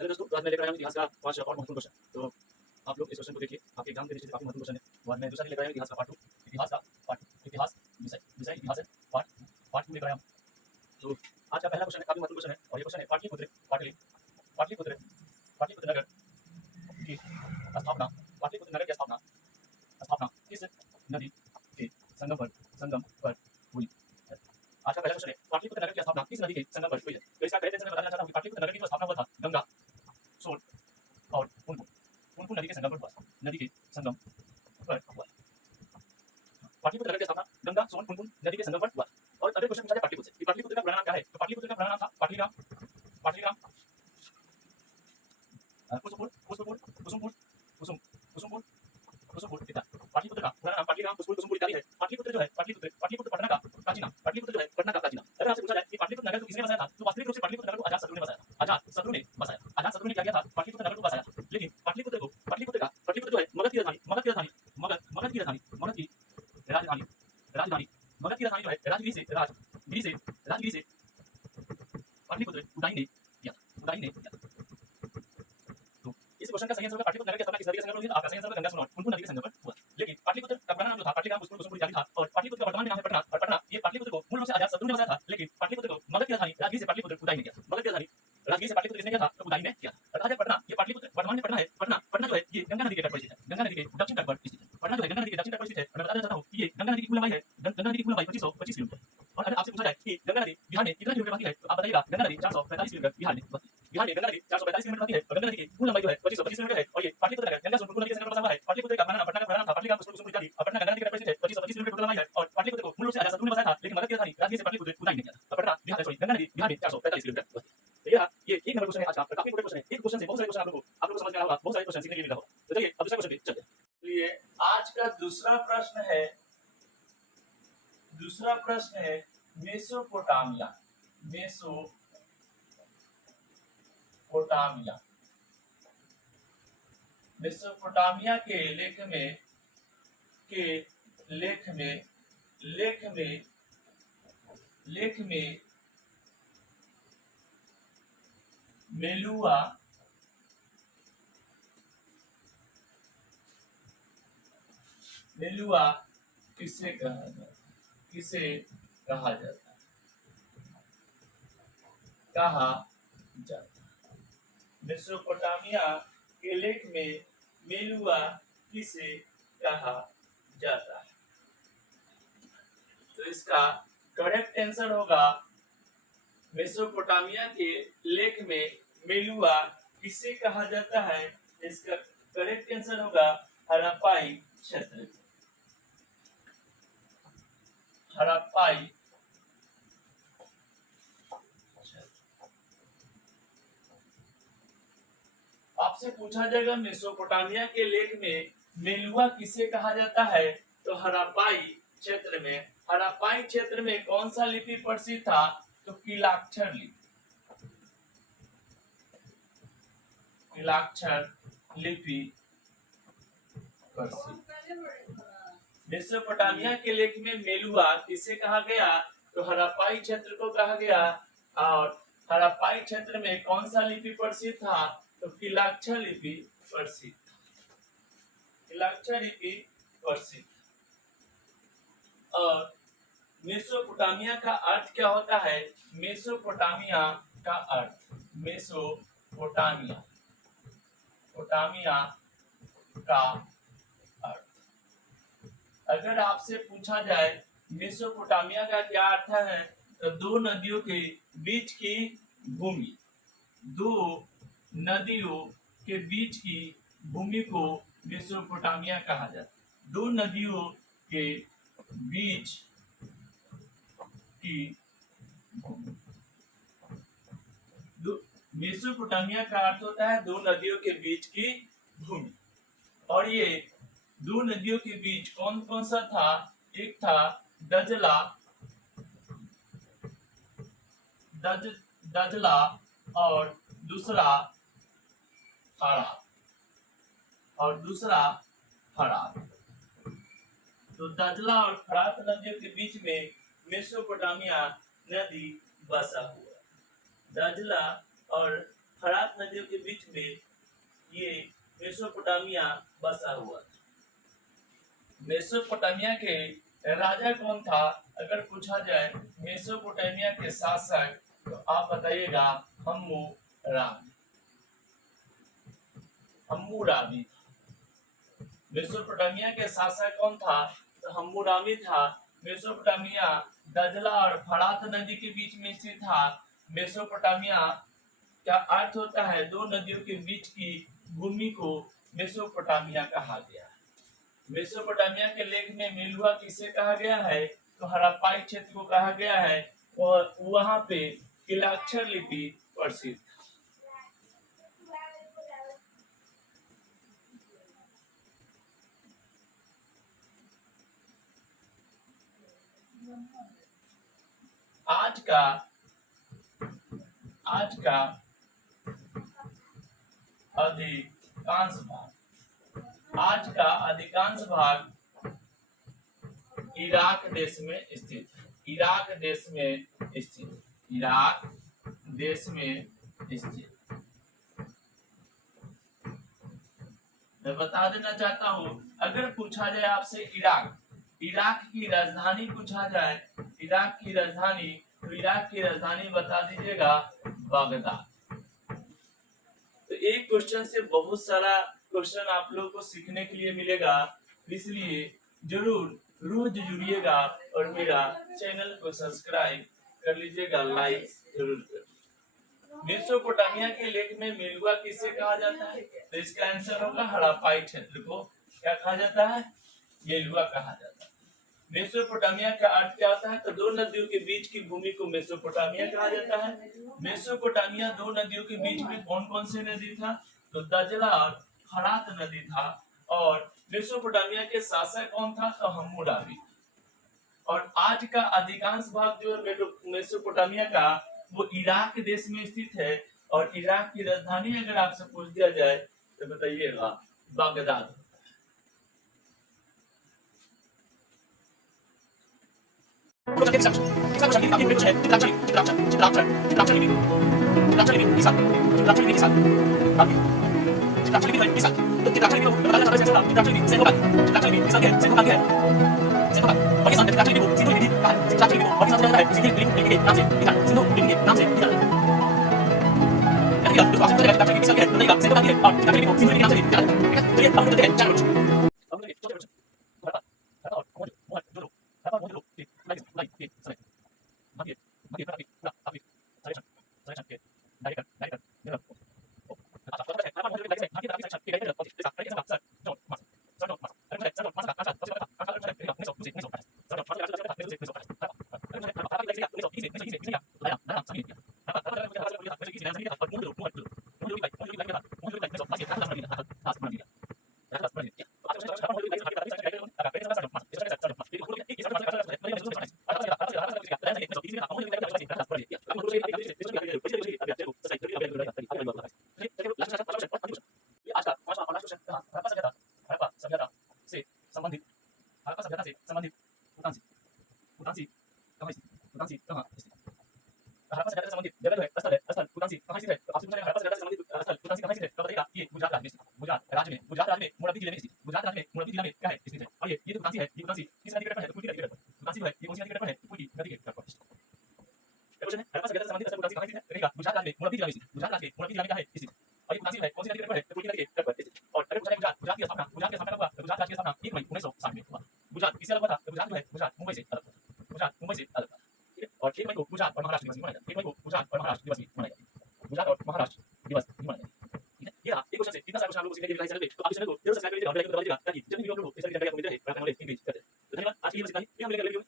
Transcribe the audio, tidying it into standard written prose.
Hello दोस्तों, तो आज मैं लेकर आया हूँ इतिहास का 5 और महत्वपूर्ण क्वेश्चन। तो आप लोग इस क्वेश्चन को देखिए, आपके एग्जाम के दृष्टि से काफी महत्वपूर्ण क्वेश्चन है। और मैं दूसरा लेकर आया हूँ इतिहास का पार्ट 2, इतिहास का पार्ट 2, इतिहास विषय विषय इतिहास है, पार्ट पार्ट 2 लेकर आया हूँ। तो आज का पहला क्वेश्चन है, काफी महत्वपूर्ण क्वेश्चन है, और ये क्वेश्चन है पाटलिपुत्र पाटलिपुत्र पाटलिपुत्र नगर की स्थापना पाटलिपुत्र नगर की स्थापना स्थापना किस नदी के संगम पर हुई है? आज का पहला क्वेश्चन है, पाटलिपुत्र नगर की स्थापना किस नदी के संगम पर हुई है? तो इसका करेक्ट आंसर मैं बताना चाहता हूँ कि पाटलिपुत्र नगर की जो स्थापना हुआ था गंगा, सोन और पुनपुन नदी के संगम पर हुआ। नदी के संगम पर हुआ। पाटलिपुत्र नगर की स्थापना गंगा, सोन, पुनपुन नदी के संगम पर हुआ। और अगर क्वेश्चन पूछा जाए पाटलिपुत्र से कि पाटलिपुत्र का पुराना नाम क्या है, तो पाटलिपुत्र का पुराना नाम था पाटलीग्राम, पाटलीग्राम, कुसुमपुर, कुसुमपुर, कुसुमपुर, कुसुम, कुसुमपुर, कुसुमपुर इत्यादि। पाटलिपुत्र का पुराना नाम पाटलीग्राम, कुसुमपुर, कुसुमपुर इत्यादि है। पाटलिपुत्र जो है, पाटलिपुत्र पटना का प्राचीन नाम, पाटलिपुत्र जो है पटना का प्राचीन नाम। अगर आपसे पूछा जाए कि पाटलिपुत्र नगर को किसने बसाया था, तो वास्तविक रूप से पाटलिपुत्र नगर को अजातशत्रु ने बसाया था। अजातशत्रु ने बसाया। अजातशत्रु ने क्या किया था, पाटलिपुत्र नगर को बसाया। लेकिन पाटलिपुत्र जो है मगध की राजधानी, मगध की राजधानी, मगध की राजधानी, मगध की राजधानी, राजधानी, मगध की राजधानी जो है राजगिरी से पाटलिपुत्र उदाई ने किया था, उदाई ने किया था। तो इस क्वेश्चन का सही आंसर होगा पाटलिपुत्र नगर की स्थापना किस नदी के संगम पर हुई? आपका सही आंसर होगा गंगा, सोन और पुनपुन नदी के संगम पर हुआ। लेकिन पाटलिपुत्र का पुराना नाम जो था पाटलीग्राम, कुसुमपुर, कुसुमपुर इत्यादि था, और पाटलिपुत्र का वर्तमान में नाम है पटना, और पटना ये पाटलिपुत्र को मूल रूप से अजातशत्रु ने बसाया था। लेकिन पाटलिपुत्र को मगध की राजधानी राजगिरी से पाटलिपुत्र उदाई ने किया। मगध की राजधानी राजगिरी से पाटलिपुत्र किसने किया था, तो उदाई ने किया। अर्थात है पटना, ये पाटलिपुत्र वर्तमान में पटना है। पटना जो है ये गंगा नदी के तट पर स्थित है, गंगा नदी के दक्षिण तट पर स्थित है। पटना जो है गंगा नदी के दक्षिण तट पर स्थित है। और मैं बताना चाहता हूँ कि ये गंगा नदी की कुल लंबाई है, गंगा नदी की कुल लंबाई 2525 किलोमीटर। और अगर आपसे पूछा जाए कि गंगा नदी बिहार में कितना किलोमीटर बहती है, तो आप बताइएगा गंगा नदी 445 किलोमीटर बिहार में बहती है। बिहार में गंगा नदी 445 किलोमीटर बहती है, और गंगा नदी की कुल लंबाई जो है 2525 किलोमीटर है। और ये पाटलिपुत्र नगर गंगा, सोन, पुनपुन नदी के संगम पर बसा हुआ है। पाटलिपुत्र का पुराना नाम, पटना का पुराना नाम था पाटलीग्राम, कुसुमपुर, कुसुमपुर इत्यादि, और पटना गंगा नदी के तट पर स्थित है। 2525 किलोमीटर टोटल लंबाई है। और पाटलिपुत्र को मूल रूप से अजातशत्रु ने बसाया था, लेकिन मगध की राजधानी राजगिरी से पाटलिपुत्र उदाई ने किया था। और पटना बिहार सॉरी गंगा नदी बिहार में 445 किलोमीटर बहती है। तो ये एक नंबर क्वेश्चन है आज का, काफी इंपोर्टेंट क्वेश्चन है। एक क्वेश्चन से बहुत सारे क्वेश्चन आप लोगों को समझ में आया होगा, बहुत सारे क्वेश्चन सीखने के लिए मिला होगा। तो चलिए अब दूसरा क्वेश्चन पे चलते हैं। लिए आज का दूसरा प्रश्न है मेसोपोटामिया। मेसोपोटामिया मेसोपोटामिया के लेख में मेलुआ किसे कहा जाता है? मेसोपोटामिया के लेख में मेलुआ किसे कहा जाता है? तो इसका करेक्ट आंसर होगा मेसोपोटामिया के लेख में मेलुआ किसे कहा जाता है? इसका करेक्ट आंसर होगा हड़प्पाई क्षेत्र। हड़प्पाई आपसे पूछा जाएगा मेसोपोटामिया के लेख में मेलुआ किसे कहा जाता है, तो हड़प्पाई क्षेत्र में कौन सा लिपि प्रसिद्ध था? तो कीलाक्षर लिपि प्रसिद्ध। मेसोपोटामिया के लेख में मेलुआ किसे कहा गया? तो हड़प्पाई क्षेत्र को कहा गया। और हड़प्पाई क्षेत्र में कौन सा लिपि प्रसिद्ध था? तो कीलाक्षर लिपि प्रसिद्ध। और मेसोपोटामिया का अर्थ क्या होता है? मेसोपोटामिया का अर्थ का अर्थ अगर आपसे पूछा जाए मेसोपोटामिया का क्या अर्थ है, तो दो नदियों के बीच की भूमि, को मेसोपोटामिया कहा जाता है। दो नदियों के बीच की भूमि। मेसोपोटामिया का अर्थ होता है दो नदियों के बीच की भूमि। और ये दो नदियों के बीच कौन कौन सा था? एक था दजला और दूसरा फरात। तो दजला और फरात नदियों के बीच में मेसोपोटामिया नदी बसा हुआ। दजला और फरात नदियों के बीच में ये मेसोपोटामिया बसा हुआ था। मेसोपोटामिया के राजा कौन था? अगर पूछा जाए मेसोपोटामिया के शासक, तो आप बताइएगा हम्मुराबी। हम्मुराबी मेसोपोटामिया के शासक कौन था? तो हम्मुराबी था। मेसोपोटामिया दजला और फरात नदी के बीच में स्थित था। मेसोपोटामिया का अर्थ होता है दो नदियों के बीच की भूमि को मेसोपोटामिया कहा गया है। मेसोपोटामिया के लेख में मेलुआ किसे कहा गया है? तो हड़प्पाई क्षेत्र को कहा गया है और वहां पे तिलाक्षर लिपि प्रसिद्ध। आज का अधिकांश भाग इराक देश में स्थित है। इराक देश में स्थित। मैं बता देना चाहता हूँ, अगर पूछा जाए आपसे इराक की राजधानी पूछा जाए, इराक की राजधानी बता दीजिएगा बगदाद। तो एक क्वेश्चन से बहुत सारा क्वेश्चन आप लोग को सीखने के लिए मिलेगा, इसलिए जरूर रोज जुड़िएगा और मेरा चैनल को सब्सक्राइब कर लीजिएगा, लाइक जरूर कर। मेसोपोटामिया के लेख में मेलुआ किसे कहा जाता है? तो इसका आंसर होगा हड़प्पाई क्षेत्र को क्या कहा जाता है? मेलुआ कहा जाता है। मेसोपोटामिया का अर्थ क्या होता है? तो दो नदियों के बीच की भूमि को मेसोपोटामिया कहा जाता है। मेसोपोटामिया दो नदियों के बीच में कौन कौन सी नदी था? तो दजला और फरात नदी था। और मेसोपोटामिया के शासक कौन था? तो हम्मुराबी। और आज का अधिकांश भाग जो है मेसोपोटामिया का, वो इराक देश में स्थित है। और इराक की राजधानी अगर आपसे पूछ दिया जाए तो बताइएगा बगदाद। धन्यवाद। आज की वीडियो बस इतना ही। फिर हम मिलेंगे अगले वीडियो में।